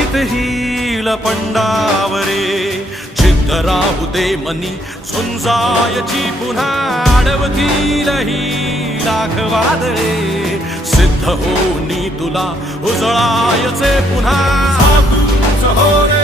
गीत हील पंडावरे जिद्द राहू दे मनी झुंजायची पुन्हा अडवतील ही लाख वादळे सिद्ध होनी तुला उजळायचे पुन्हा हो रे